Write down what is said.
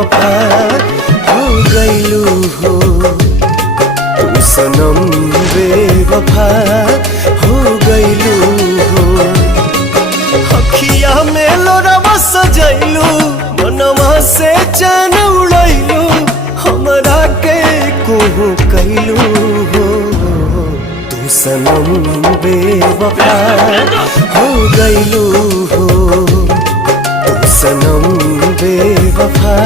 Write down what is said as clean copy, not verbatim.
बेवफा हो गईलू हो, तू सनम बेवफा हो गईलू हो। अखिया में लोरवा सजैलू, मनवा से चैन उड़ैलू, हमरा के कुहू कैलू हो, तू सनम बेवफा हो गईलू हो, तू सनम बेवफा